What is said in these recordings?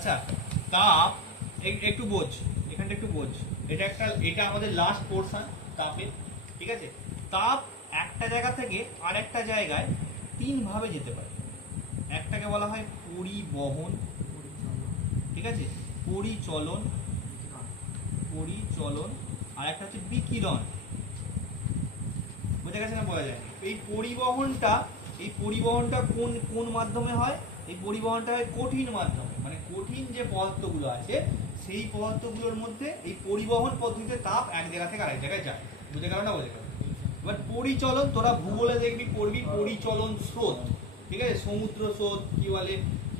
আচ্ছা, তাপ একটু বোঝ, এখানটা একটু বোঝ। এটা আমাদের লাস্ট পোর্শন তাপের, ঠিক আছে? তাপ একটা জায়গা থেকে আরেকটা জায়গায় তিন ভাবে যেতে পারে। একটাকে বলা হয় পরিবহন, ঠিক আছে, পরিচলন, আর একটা হচ্ছে বিকিরণ। বোঝা গেছে না? বোঝা যায়। এই পরিবহনটা কোন মাধ্যমে হয়? এই পরিবহনটা হয় কঠিন মাধ্যমে, মানে কঠিন যে পদার্থগুলো আছে সেই পদার্থগুলোর মধ্যে এই পরিবহন পদ্ধতিতে তাপ এক জায়গা থেকে আরেক জায়গায় যায়। বুঝে গেল না? বোঝা গেল। এবার পরিচলন, তোরা ভূগোলে দেখবি পড়বি পরিচলন স্রোত, ঠিক আছে? সমুদ্র স্রোত কি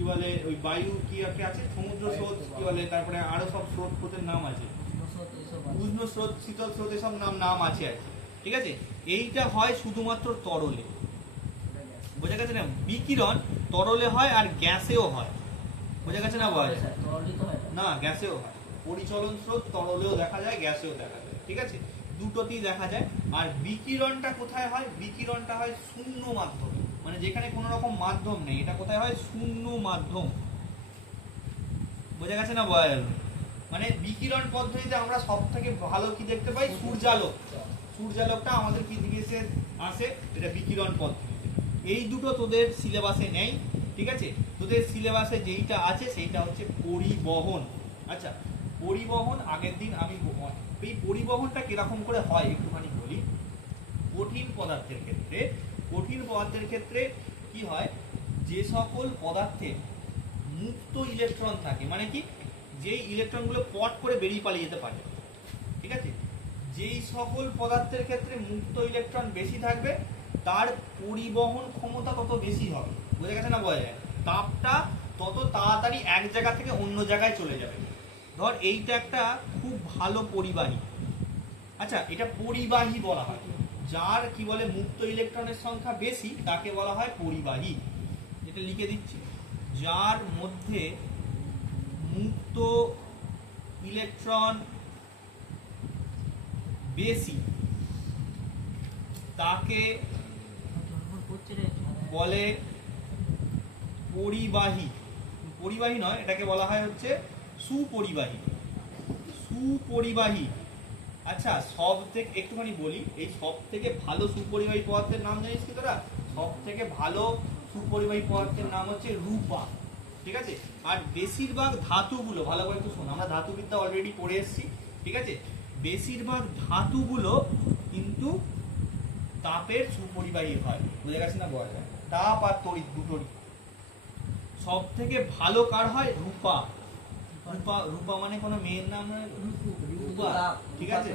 বলে ওই বায়ু কি আছে, সমুদ্র স্রোত কি বলে, তারপরে আরো সব স্রোতের নাম আছে, উষ্ণ স্রোত, শীতল স্রোত, এসব নাম আছে, ঠিক আছে? এইটা হয় শুধুমাত্র তরলে। বোঝা গেছে না? বিকিরণ তরলে হয় আর গ্যাসেও হয়। বোঝা গেছে না? না, গ্যাসেও হয়। পরিচলন স্রোত তরলেও দেখা যায়, গ্যাসেও দেখা যায়, ঠিক আছে? দুটোতেই দেখা যায়। আর বিকিরণটা কোথায় হয়? বিকিরণটা হয় শূন্য মাধ্যমে, মানে যেখানে কোনো রকম মাধ্যম নেই। এটা কোথায় হয়? শূন্য মাধ্যম। বোঝা গেছে না? বোঝা গেল? মানে বিকিরণ পদ্ধতিতে আমরা সব থেকে ভালো কি দেখতে পাই? সূর্যালোক। সূর্যালোকটা আমাদের পৃথিবীতে আসে, এটা বিকিরণ পদ্ধতি। এই দুটো তোদের সিলেবাসে নেই, ঠিক আছে? তোদের সিলেবাসে যেইটা আছে সেইটা হচ্ছে পরিবহন। আচ্ছা, পরিবহন আগের দিন আমি এই পরিবহনটা কিরকম করে হয় একটুখানি বলি। কঠিন পদার্থের ক্ষেত্রে কি হয়? যে সকল পদার্থে মুক্ত ইলেকট্রন থাকে, মানে কি, যেই ইলেকট্রনগুলো পট করে বেরিয়ে পালিয়ে যেতে পারে, ঠিক আছে? যেই সকল পদার্থের ক্ষেত্রে মুক্ত ইলেকট্রন বেশি থাকবে তার পরিবহন ক্ষমতা তত বেশি হবে। বোঝা গেছে না? বোঝা যায়। তাপটা তত তাড়াতাড়ি এক জায়গা থেকে অন্য জায়গায় চলে যাবে। ধর এইটা একটা খুব ভালো পরিবাহী। আচ্ছা, এটা পরিবাহী বলা হয়। যার কি বলে মুক্ত ইলেকট্রনের সংখ্যা বেশি তাকে বলা হয় পরিবাহী। যেটা লিখে দিচ্ছি, যার মধ্যে মুক্ত ইলেকট্রন বেশি তাকে বলে পরিবাহী। পরিবাহী নয়, এটাকে বলা হয় হচ্ছে সুপরিবাহী। আচ্ছা, সব থেকে একটুখানি বলি, এই সব থেকে ভালো সুপরিবাহী পদার্থের নাম জানিস কি তোরা? সব থেকে ভালো সুপরিবাহী পদার্থের নাম হচ্ছে রূপা, ঠিক আছে? আর বেশিরভাগ ধাতুগুলো, ভালো করে একটু শোন, আমরা ধাতুবিদ্যা অলরেডি পড়ে এসেছি, ঠিক আছে? বেশিরভাগ ধাতুগুলো কিন্তু তাপের সুপরিবাহী হয়। বুঝে গেছে না? বলা যায় তাপ আর তড়িৎ দুটোরই। সব থেকে ভালো কার হয়? রূপা। রূপা মানে কোনো মেয়ের নাম নয়, রূপা, ঠিক আছে?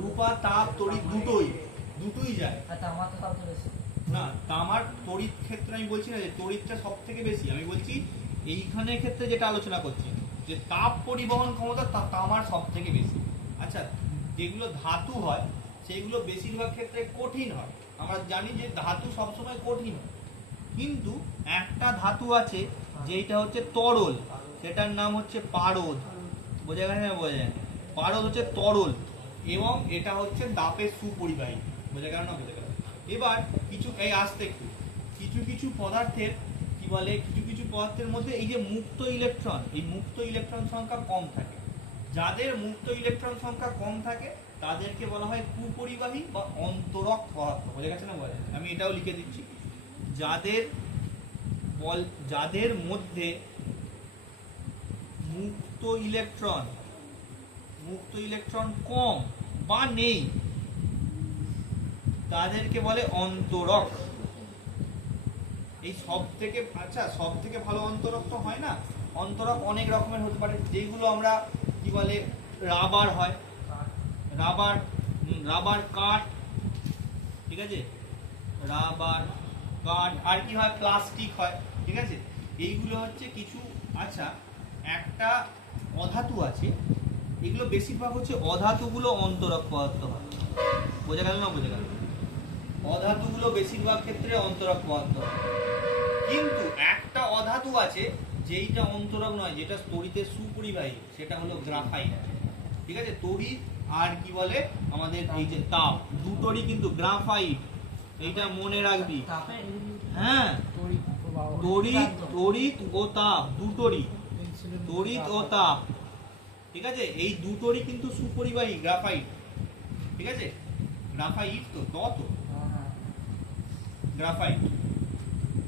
রূপা তাপ তড়িৎ দুটোই যায় না। তামার তড়িৎ ক্ষেত্রে আমি বলছি না যে তড়িৎটা সব থেকে বেশি, আমি বলছি এইখানে ক্ষেত্রে যেটা আলোচনা করছি যে তাপ পরিবহন ক্ষমতা তামার সব থেকে বেশি। আচ্ছা, যেগুলো ধাতু হয় সেগুলো বেশিরভাগ ক্ষেত্রে কঠিন হয়। আমরা জানি যে ধাতু সবসময় কঠিন হয়, কিন্তু একটা ধাতু আছে যেটা হচ্ছে তরল, সেটার নাম হচ্ছে পারদ। বোঝা গেছে না? বোঝা যায়। পারদ হচ্ছে তরল এবং এটা হচ্ছে তাপের সুপরিবাহী। বোঝা গেল না? বোঝা গেল। এবার কিছু পদার্থের কি বলে, কিছু পদার্থের মধ্যে এই যে মুক্ত ইলেকট্রন সংখ্যা কম থাকে। যাদের মুক্ত ইলেকট্রন সংখ্যা কম থাকে তাদেরকে বলা হয় কুপরিবাহী বা অন্তরক পদার্থ। বোঝা গেছে না? বোঝা যায়। আমি এটাও লিখে দিচ্ছি, যাদের মধ্যে মুক্ত ইলেকট্রন কম বা নেই তাদেরকে বলে অন্তরক। এই সব থেকে ভালো অন্তরক তো হয় না। অন্তরক অনেক রকমের হতে পারে, যেগুলো আমরা কি বলে রাবার হয়, রাবার কাঠ, ঠিক আছে? রাবার কাঠ, আর কি হয়? প্লাস্টিক হয়, ঠিক আছে? এইগুলো হচ্ছে কিছু। আচ্ছা, একটা অধাতু আছে, এগুলো বেশিরভাগ হচ্ছে অধাতুগুলো অন্তরক পদার্থ হয়। বোঝা গেল না? বোঝা গেল। অধাতুগুলো বেশিরভাগ ক্ষেত্রে অন্তরক পদার্থ হয়, কিন্তু একটা অধাতু আছে যেইটা অন্তরক নয়, যেটা তড়িতের সুপরিবাহী, সেটা হলো গ্রাফাইট, ঠিক আছে? তড়িৎ আর কি বলে আমাদের এই যে তাপ, দুটোরই কিন্তু গ্রাফাইট, এইটা মনে রাখবি। হ্যাঁ, তড়িৎ ও তাপ দুটোরই, তড়িৎ ও তাপ, ঠিক আছে, এই দুটোরই কিন্তু সুপরিবাহী গ্রাফাইট, ঠিক আছে, গ্রাফাইট তো গ্রাফাইট।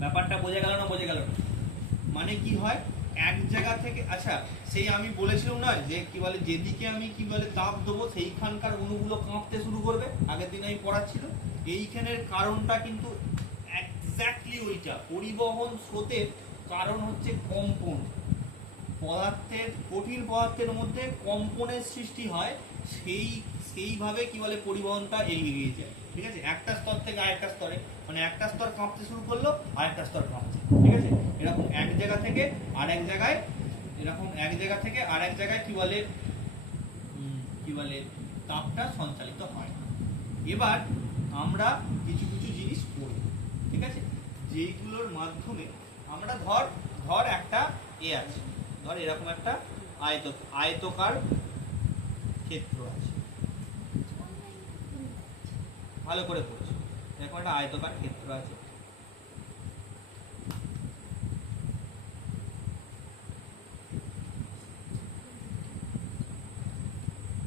ব্যাপারটা বোঝা গেল না? বোঝা গেল না? মানে কি হয়, এক জায়গা থেকে, আচ্ছা সেই আমি বলেছিলাম না যে কি বলে, যেদিকে আমি কি বলে তাপ দেবো সেইখানকার অণুগুলো কাঁপতে শুরু করবে, আগের দিন আমি পড়াচ্ছিল। এইখানের কারণটা কিন্তু এক্স্যাক্টলি ওইটা, পরিবহন স্রোতের কারণ হচ্ছে কম্পন। পদার্থের, কঠিন পদার্থের মধ্যে কম্পনের সৃষ্টি হয়, সেইভাবে কি বলে পরিবহনটা এগিয়ে যায়, ঠিক আছে, একটা স্তর থেকে আরেকটা স্তরে, মানে একটা স্তর কাঁপতে শুরু করলো আরেকটা স্তর কাঁপছে, ঠিক আছে, এরকম এক জায়গা থেকে আরেক জায়গায়, এরকম এক জায়গা থেকে আরেক জায়গায় কি বলে তাপটা সঞ্চালিত হয়। এবার আমরা কিছু কিছু জিনিস পড়ব, ঠিক আছে, যেইগুলোর মাধ্যমে আমরা ধর একটা আছে, ধর এরকম একটা আয়তকার ক্ষেত্র আছে, ভালো করে পড়ছি, এরকম একটা আয়তকার ক্ষেত্র আছে,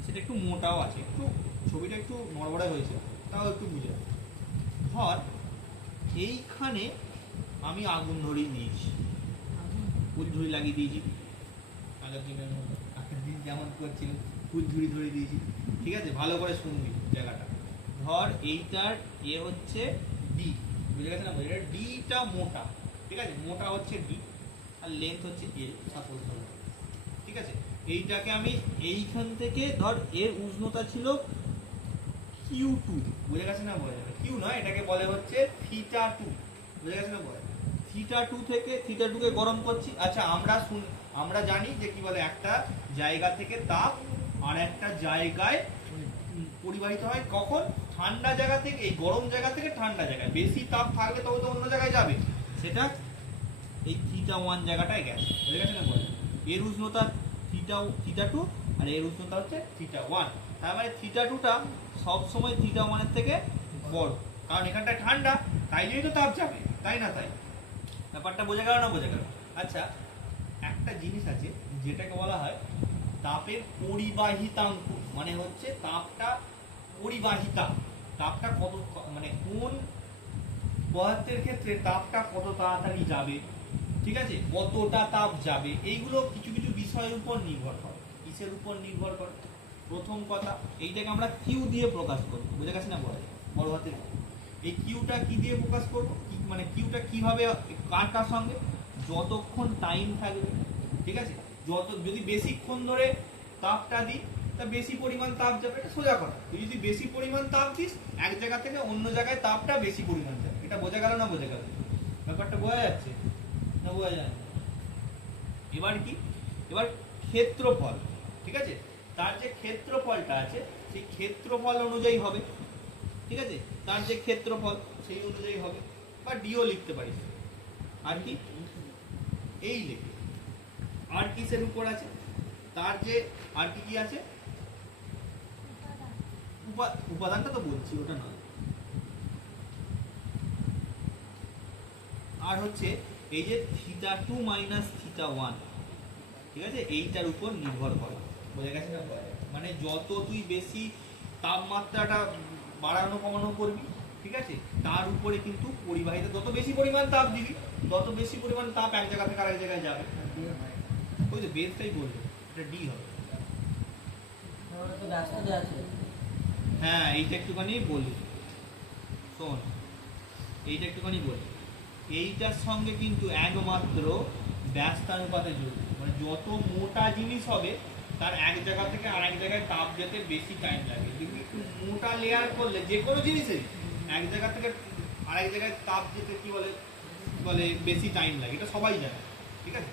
সেটা একটু মোটাও আছে, একটু ছবিটা একটু নড়বড়ে হয়েছে, তাও একটু বুঝে। ধর এইখানে আমি আগুন ধরিয়ে নিয়েছি, ফুলঝুরি লাগিয়ে দিয়েছি, আগের দিন যেমন করছিলাম ফুলঝুরি ধরে দিয়েছি, ঠিক আছে, ভালো করে শুনবি জায়গাটা। ধর এইটার হচ্ছে ডি, বুঝে গেছে না? এটা ডিটা মোটা, ঠিক আছে, মোটা হচ্ছে ডি আর লেন্থ হচ্ছে এল, সাপোজ, ঠিক আছে। এইটাকে আমি এইখান থেকে ধর এর উষ্ণতা ছিল Q2, বুঝে গেছে না? বলে কিউ নয়, এটাকে বলে হচ্ছে θ2, বুঝে গেছে না? বলে θ2 থেকে θ2 কে গরম করছি। আচ্ছা আমরা জানি যে কি বলে একটা জায়গা থেকে তাপ আর একটা জায়গায় পরিবাহিত হয় কখন? ঠান্ডা জায়গা থেকে, এই গরম জায়গা থেকে ঠান্ডা জায়গায়, বেশি তাপ থাকলে তবে তো অন্য জায়গায় যাবে, সেটা এই θ1 জায়গাটায় গেছে, বুঝে গেছে না? বলে এর উষ্ণতা θ2 আর এর উষ্ণতা হচ্ছে θ1, তার মানে θ2টা সবসময় θ1 এর থেকে বড়, কারণ এখানটা ঠান্ডা, তাই জন্যই তো তাপ যাবে, তাই না? তাই ব্যাপারটা বোঝা গেল না? বোঝা গেল। আচ্ছা একটা জিনিস আছে যেটাকে বলা হয় তাপের পরিবাহিতাঙ্ক, মানে হচ্ছে তাপটা পরিবাহিতা, তাপটা কত, মানে কোন পদার্থের ক্ষেত্রে তাপটা কত তাড়াতাড়ি যাবে, ঠিক আছে, কতটা তাপ যাবে, এইগুলো কিছু কিছু বিষয়ের উপর নির্ভর করে। কিসের উপর নির্ভর করে? প্রথম কথা, এইটাকে আমরা কিউ দিয়ে প্রকাশ করবো, বুঝে গেছে না? বড় হাতের এই কিউটা কি দিয়ে প্রকাশ করবো, মানে কিউটা কিভাবে, কার সঙ্গে, যতক্ষণ টাইম থাকবে, ঠিক আছে, যদি বেশিক্ষণ ধরে তাপটা দিই তা বেশি পরিমাণ তাপ যাবে, এটা সোজা কথা। তুই যদি বেশি পরিমাণ তাপ দিস এক জায়গা থেকে অন্য জায়গায় তাপটা বেশি পরিমাণ যাবে, এটা বোঝা গেল না? বোঝা গেল? ব্যাপারটা বোঝা যাচ্ছে না? বোঝা যায় না? এবার কি, এবার ক্ষেত্রফল, ঠিক আছে, তার যে ক্ষেত্রফলটা আছে সেই ক্ষেত্রফল অনুযায়ী হবে, ঠিক আছে, তার যে ক্ষেত্রফল সেই অনুযায়ী হবে, বা ডিও লিখতে পারিস। আর কি এই লেখে আর কিসের উপর আছে, তার যে আর কি আছে, উপাদানটা তো বলছি, ওটা নয়, আর হচ্ছে এই যে θ2 মাইনাস θ1, ঠিক আছে, এইটার উপর নির্ভর করে, বোঝা গেছে না? মানে যত তুই বেশি তাপমাত্রাটা বাড়ানো কমানো করবি, ঠিক আছে, তার উপরে কিন্তু পরিবাহিত, যত বেশি পরিমাণ তাপ দিবি তত বেশি পরিমাণ তাপ এক জায়গা থেকে আরেক জায়গায় যাবে। ওই যে বেসটাই বলবো, এটা ডি হবে। হ্যাঁ এইটা একটুখানি বলি, শোন এইটা একটুখানি বলি, এইটার সঙ্গে কিন্তু একমাত্র ব্যস্তানুপাতে জড়িত, মানে যত মোটা জিনিস হবে তার এক জায়গা থেকে আরেক জায়গায় তাপ যেতে বেশি টাইম লাগে, কিন্তু একটু মোটা লেয়ার করলে যে কোনো জিনিসের এক জায়গা থেকে আরেক জায়গায় তাপ যেতে কি বলে বেশি টাইম লাগে, এটা সবাই জানে, ঠিক আছে।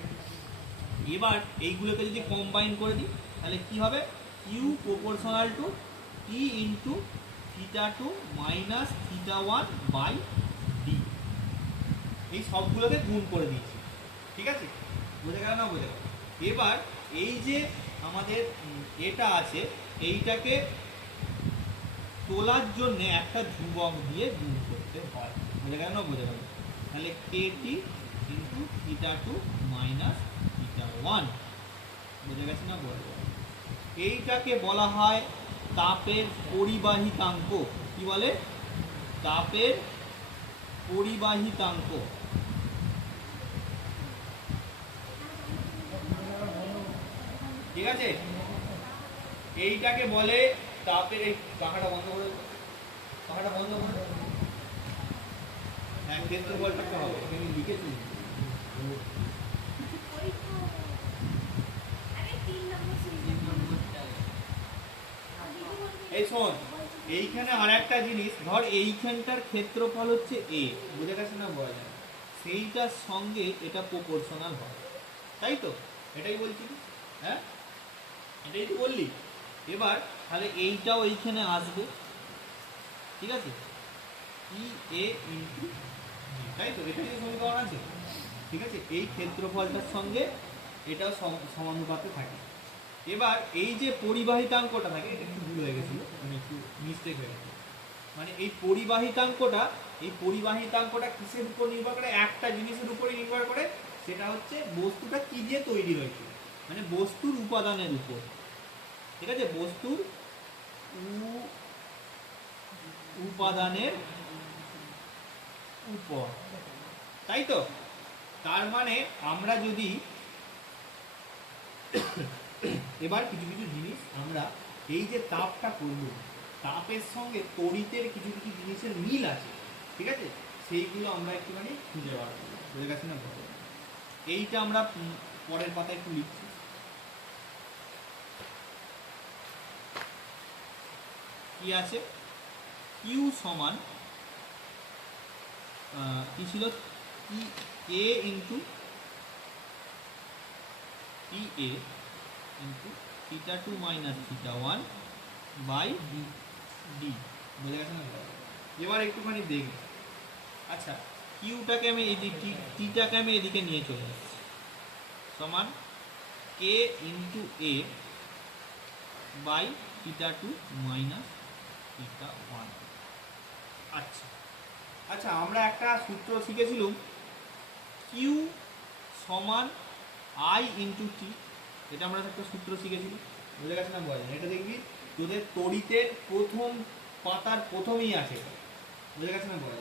এবার এইগুলোকে যদি কম্বাইন করে দিই তাহলে কি হবে, Q proportional to T into θ2 minus θ1 by D, এই সবগুলোকে গুণ করে দিয়েছি, ঠিক আছে, বোঝা গেল না? বোঝা গেল। এবার এই যে আমাদের এটা আছে, এইটাকে তোলার জন্য একটা ধ্রুবক দিয়ে গুণ করতে হয়, বোঝা গেল না? বোঝা গেল। তাহলে kt ইন্টু θ2 মাইনাস θ1 বুঝে গেছে না? বলে এইটাকে বলা হয় তাপের পরিবাহিতাঙ্ক। কি বলে? তাপের পরিবাহিতাঙ্ক। ঠিক আছে, এইটাকে বলে তাপের, এই পাখাটা বন্ধ করে, পাখাটা বন্ধ করে, হ্যাঁ ক্ষেত্রফলটা হবে, আমি লিখেছি। এই শোন, এইখানে আর একটা জিনিস, ধর এইখানটার ক্ষেত্রফল হচ্ছে এ, বুঝে গেছে না? বলা যায় সেইটার সঙ্গে এটা প্রপোর্শনাল হয়, তাই তো? এটাই বলছি, হ্যাঁ এটাই তো বললি। এবার তাহলে এইটাও এইখানে আসবে, ঠিক আছে, ই এ ইন্টু, তাই তো? এটাই সমীকরণ আছে, ঠিক আছে। এই ক্ষেত্রফলটার সঙ্গে এটাও সমানুপাতে থাকে। এবার এই যে পরিবাহিতাঙ্কটা থাকে, এটা একটু ভুল হয়ে গেছিল, মানে একটু মিস্টেক হয়ে গেছে। মানে এই পরিবাহিতাঙ্কটা কিসের উপর নির্ভর করে? একটা জিনিসের উপরে নির্ভর করে, সেটা হচ্ছে বস্তুটা কি দিয়ে তৈরি হয়েছে, মানে বস্তুর উপাদানের উপর, ঠিক আছে, বস্তুর উপাদানের উপর, তাই তো? তার মানে আমরা যদি এবার কিছু কিছু জিনিস আমরা, এই যে তাপটা করব, তাপের সঙ্গে তড়িতের কিছু কিছু জিনিসের মিল আছে, ঠিক আছে, সেইগুলো আমরা একটুখানি খুঁজে বার করবো, বুঝে গেছে না? এইটা আমরা পরের পাতায় একটু লিখছি। কি আছে? কিউ সমান কি ছিল? A into T A into theta two minus theta one by D, বুঝে গেছে না? এবার একটুখানি দেখি। আচ্ছা, কিউটাকে আমি এদিকে, টিটাকে আমি এদিকে নিয়ে চলে যাচ্ছি, সমান K into A by theta two minus theta one. আচ্ছা আচ্ছা, আমরা একটা সূত্র শিখেছিলাম, কিউ সমান আই ইন্টু টি, এটা আমরা একটা সূত্র শিখেছিলাম, বুঝে গেছে না? বলে এটা দেখবি তোদের তড়িতের প্রথম পাতার প্রথমেই আছে, বুঝে গেছে না? বলে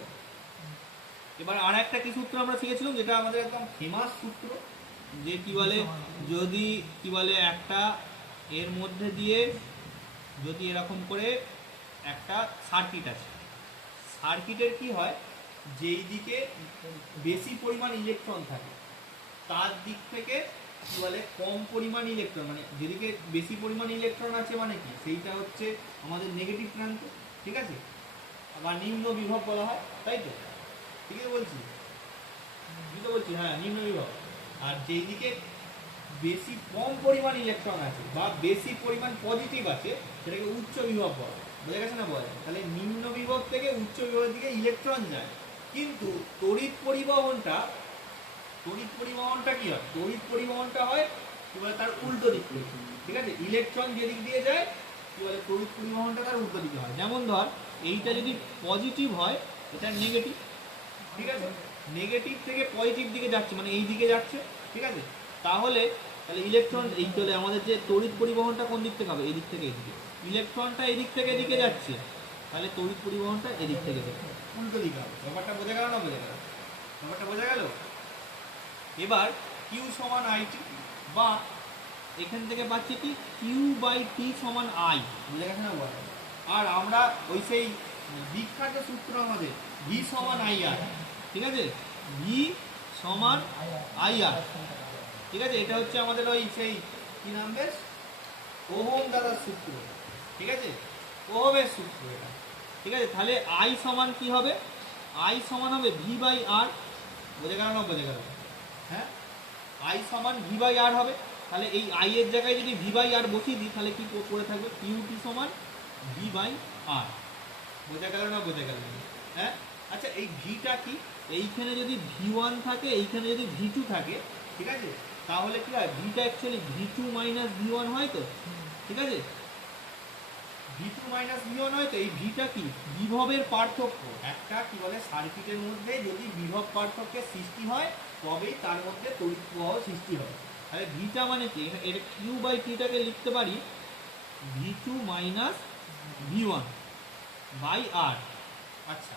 এবার আর একটা কি সূত্র আমরা শিখেছিলাম, যেটা আমাদের একদম ফেমাস সূত্র, যে কি বলে, যদি কি বলে একটা এর মধ্যে দিয়ে যদি এরকম করে একটা সার্কিট আছে, সার্কিটের কি হয়, যেই দিকে বেশি পরিমাণ ইলেকট্রন থাকে তার দিক থেকে কি বলে কম পরিমাণ ইলেকট্রন, মানে যেদিকে বেশি পরিমাণ ইলেকট্রন আছে মানে কি, সেইটা হচ্ছে আমাদের নেগেটিভ প্রান্ত, ঠিক আছে, আবার নিম্ন বিভব বলা হয়, তাই তো? ঠিক আছে বলছি, ঠিক আছে বলছি, হ্যাঁ নিম্ন বিভব। আর যেই দিকে বেশি কম পরিমাণ ইলেকট্রন আছে বা বেশি পরিমাণ পজিটিভ আছে, সেটাকে উচ্চ বিভব বলা হয়, বুঝে গেছে না? বলে তাহলে নিম্ন বিভব থেকে উচ্চ বিভবের দিকে ইলেকট্রন যায়, কিন্তু তড়িৎ পরিবহনটা কি হয়? তড়িৎ পরিবহনটা হয় কি বলে তার উল্টো দিক থেকে, ঠিক আছে, ইলেকট্রন যেদিক দিয়ে যায় কি বলে তড়িৎ পরিবহনটা তার উল্টো দিকে হয়। যেমন ধর এইটা যদি পজিটিভ হয়, এটা নেগেটিভ, ঠিক আছে, নেগেটিভ থেকে পজিটিভ দিকে যাচ্ছে, মানে এই দিকে যাচ্ছে, ঠিক আছে, তাহলে ইলেকট্রন এই চলে, আমাদের যে তড়িৎ পরিবহনটা কোন দিক থেকে হবে? এই দিক থেকে এদিকে, ইলেকট্রনটা এদিক থেকে এদিকে যাচ্ছে, তাহলে তড়িৎ পরিবহনটা এদিক থেকে উল্টো দিকে হবে। ব্যাপারটা বোঝা গেল না? বোঝা গেল? ব্যাপারটা বোঝা গেল? এবার কিউ সমান আইটি, বা এখান থেকে পাচ্ছি কি কিউ বাই টি সমান আই, বুঝে গেছে না? বলে আর আমরা ওই সেই বিখ্যাত সূত্র আমাদের ভি সমান আই আর, ঠিক আছে, ভি সমান আই আর, ঠিক আছে, এটা হচ্ছে আমাদের ওই সেই কি নাম বেশ, ওহম দাদার সূত্র, ঠিক আছে, ওহমের সূত্র এটা, ঠিক আছে। তাহলে আই সমান কি হবে? আই সমান হবে ভি বাই আর, বোঝা গেল না? বোঝা গেল? হ্যাঁ, আই সমান ভি বাই আর হবে। তাহলে এই আই এর জায়গায় যদি ভি বাই আর বসিয়ে দিই, তাহলে কি পড়ে থাকবে? কিউটি সমান ভি বাই আর, বোঝা গেল না? বোঝা গেল? হ্যাঁ, আচ্ছা এই ভিটা কি, এইখানে যদি ভি ওয়ান থাকে, এইখানে যদি ভি টু থাকে, ঠিক আছে, তাহলে কি হয়? ভিটা actually V two minus V one হয় তো, ঠিক আছে, V two minus V one হয় তো। এই ভিটা কি? বিভবের পার্থক্য। একটা কি বলে সার্কিটের মধ্যে যদি বিভব পার্থক্যের সৃষ্টি হয়, তবেই তার মধ্যে তড়িৎ প্রবাহ সৃষ্টি হয়, তাহলে ভিটা মানে কি, এর কিউ বাই টিটাকে লিখতে পারি v2 মাইনাস v1 বাই আর। আচ্ছা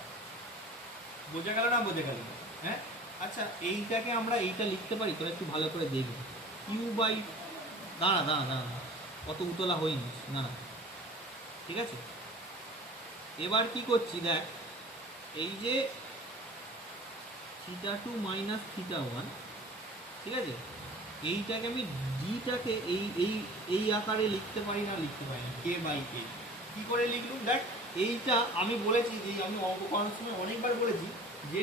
বোঝা গেল না বোঝা গেল? হ্যাঁ আচ্ছা এইটাকে আমরা এইটা লিখতে পারি, তোরা একটু ভালো করে দেখবি। কিউ বাই, দাঁড়া দাঁড়া দাঁড়া, কত উতলা হয়নি, না না ঠিক আছে। এবার কি করছি দেখ, এই যে থিটা 2 মাইনাস থিটা 1, ঠিক আছে, এইটাকে আমি ডিটাকে এই এই এই আকারে লিখতে পারি না, লিখতে পারি না, কে বাই কে। কী করে লিখলুম দেখ, এইটা আমি বলেছি যে আমি অঙ্ক করার সময় অনেকবার বলেছি যে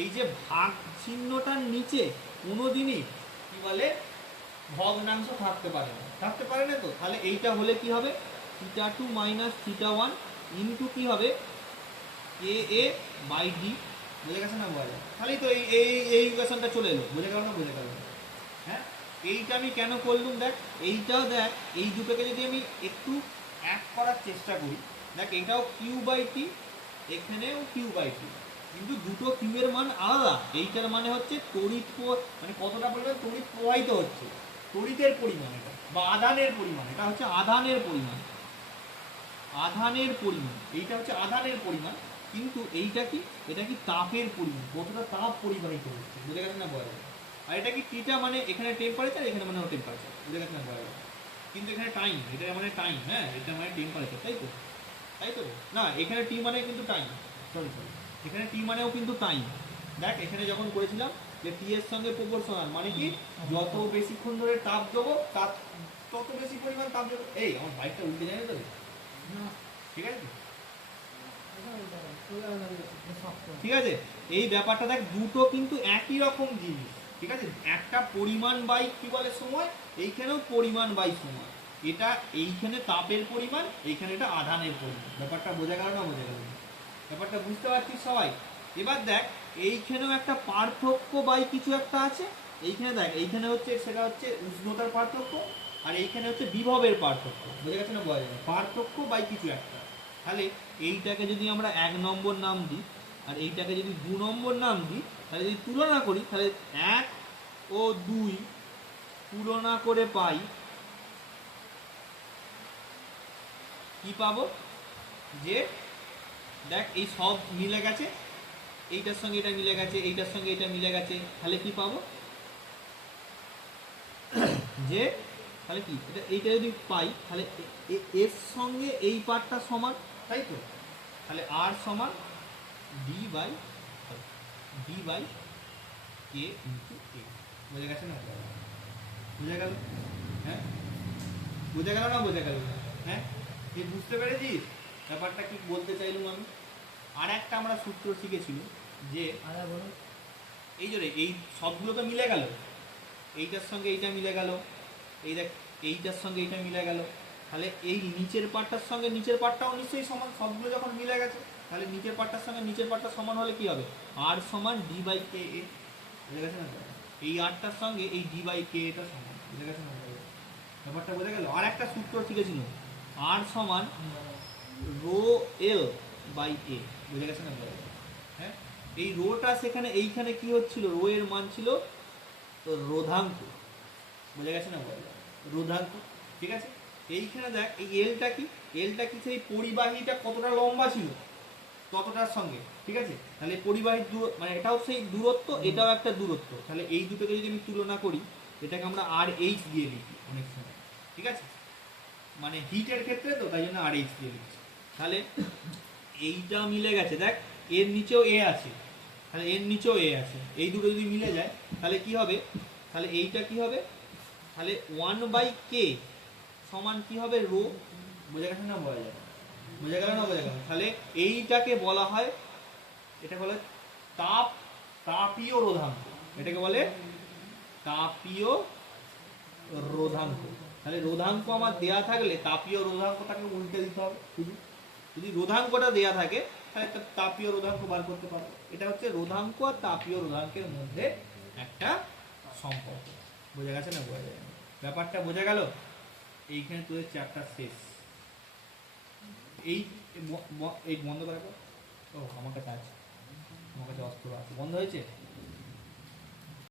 এই যে ভাগ চিহ্নটার নিচে কোনোদিনই কি বলে ভগ্নাংশ থাকতে পারে না, থাকতে পারে না। তো তাহলে এইটা হলে কি হবে, থিটা 2 মাইনাস থিটা 1 ইন্টু কি হবে কে এ বাই ডি। বুঝে গেছে না বলা? তাহলেই তো এই এই এই ইকুয়েশনটা চলে এলো। বুঝে গেল না বুঝে গেল? হ্যাঁ এইটা আমি কেন করলুম দেখ, এইটাও দেখ, এই দুটোকে যদি আমি একটু এক করার চেষ্টা করি, দেখ এইটাও কিউ বাই টি, এখানেও কিউ বাই টি, কিন্তু দুটো কিউ এর মান আলাদা। এইটার মানে হচ্ছে তড়িৎ, মানে কতটা পরিমাণ তড়িৎ প্রবাহিত হচ্ছে, তড়িতের পরিমাণ এটা, বা আধানের পরিমাণ, এটা হচ্ছে আধানের পরিমাণ, আধানের পরিমাণ, এইটা হচ্ছে আধানের পরিমাণ। কিন্তু এইটা কি, এটা কি তাপের পরিমাণ, কতটা তাপ পরিবাহিত হচ্ছে। বুঝে গেছেন না বলা? আর এটা কি টিটা মানে এখানে টেম্পারেচার, এখানে মানে টেম্পারেচার। বুঝে গেছেন না বলা? কিন্তু এখানে টাইম, এটা মানে টাইম, হ্যাঁ এটা মানে টেম্পারেচার, তাই তো? তাই তো না, এখানে টি মানে কিন্তু টাইম, সরি সরি, এখানে টি মানেও কিন্তু টাইম। দেখ এখানে যখন করেছিলাম যে টি এর সঙ্গে প্রপোর্শনাল, মানে কি যত বেশিক্ষণ ধরে তাপ দেবো তত বেশি পরিমাণ তাপ দেবো। এই আমার বাইকটা উল্টে যায় না তো, ঠিক আছে ঠিক আছে। এই ব্যাপারটা দেখ, দুটো কিন্তু একই রকম জিনিস, ঠিক আছে। একটা পরিমাণ বাই কি বলে সময়, এইখানেও পরিমাণ বাই সময়। এটা এইখানে তাপের পরিমাণ, এইখানে এটা আধানের পরিমাণ। ব্যাপারটা বোঝা গেল না বোঝা গেল? ব্যাপারটা বুঝতে পারছিস সবাই? এবার দেখ এইখানেও একটা পার্থক্য বাই কিছু একটা আছে। এইখানে দেখ, এইখানে হচ্ছে সেটা হচ্ছে উষ্ণতার পার্থক্য, আর এইখানে হচ্ছে বিভবের পার্থক্য। বোঝা গেছে না বোঝা যায়? পার্থক্য বাই কিছু একটা। তাহলে এইটাকে যদি আমরা 1 নম্বর নাম দিই, আর এইটাকে যদি 2 নম্বর নাম দিই, তাহলে যদি তুলনা করি, তাহলে 1 ও 2 তুলনা করে পাই কি পাবো, যে দেখ এই সব মিলে গেছে, এইটার সঙ্গে এটা মিলে গেছে, এইটার সঙ্গে এটা মিলে গেছে, তাহলে কি পাবো, যে তাহলে কি এটা, এইটা যদি পাই তাহলে এর সঙ্গে এই পার্টটা সমান, তাই তো? তাহলে আর সমান ডি বাই কে ইন্টু এ। বোঝা গেছে না? বোঝা গেল? হ্যাঁ বোঝা গেল না বোঝা গেল? হ্যাঁ এই বুঝতে পেরেছিস ব্যাপারটা কি বলতে চাইলাম আমি? আর একটা আমরা সূত্র শিখেছিল যে এই যে এই সবগুলো তো মিলে গেল, এইটার সঙ্গে এইটা মিলে গেল, এই দেখ এইটার সঙ্গে এইটা মিলে গেল, তাহলে এই নিচের পার্টটার সঙ্গে নিচের পার্টটাও নিশ্চয়ই সমান। সবগুলো যখন মিলে গেছে তাহলে নিচের পার্টটার সঙ্গে নিচের পার্টটা সমান হলে কি হবে, আর সমান ডি বাই কে এ। বুঝে গেছে না? এই আরটার সঙ্গে এই ডি বাই কে এটা সমান। বুঝে গেছে না? ব্যাপারটা বোঝা গেল? আর একটা সূত্র শিখেছিল, আর সমান রো এল বাই এ। বুঝে গেছে না? হ্যাঁ এই রোটা সেখানে এইখানে কি হচ্ছিল, রো এর মান ছিল তো রোধাঙ্ক। বুঝে গেছে না? রোধাঙ্ক, ঠিক আছে। এইখানে দেখ এই এলটা কি, এলটা কি সেই পরিবাহীটা কতটা লম্বা ছিল ততটার সঙ্গে, ঠিক আছে। তাহলে পরিবাহীর দূরত্ব মানে এটাও সেই দূরত্ব, এটাও একটা দূরত্ব। তাহলে এই দুটোকে যদি আমি তুলনা করি, এটাকে আমরা আর এইচ দিয়ে লিখি অনেক সময়, ঠিক আছে, মানে হিটের ক্ষেত্রে তো তাই জন্য আর এইচ দিয়ে লিখছি। তাহলে এইটা মিলে গেছে, দেখ এর নিচেও এ আছে, তাহলে এর নিচেও এ আছে, এই দুটো যদি মিলে যায় তাহলে কি হবে, তাহলে এইটা কি হবে, তাহলে 1/k সমান কি হবে, রো। বোঝা গেছে না বোঝা যায়? বোঝা গেল না বোঝা গেল? তাহলে এইটাকে বলা হয়, এটা বলে তাপীয় রোধাঙ্ক। এটাকে বলে তাপীয় রোধাঙ্ক। তাহলে রোধাঙ্ক আমার দেয়া থাকলে তাপীয় রোধাঙ্কটাকে উল্টে দিতে হবে। যদি রোধাঙ্কটা দেয়া থাকে তাহলে তাপীয় রোধাঙ্ক বার করতে পারবো। এটা হচ্ছে রোধাঙ্ক আর তাপীয় রোধাঙ্কের মধ্যে একটা সম্পর্ক। বোঝা গেছে না বোঝা যায়? ব্যাপারটা বোঝা গেল? এইখানে তোদের চ্যাপ্টার শেষ। এই বন্ধ করার পর ও আমার কাছে আছে, আমার কাছে অস্ত্র আছে। বন্ধ হয়েছে?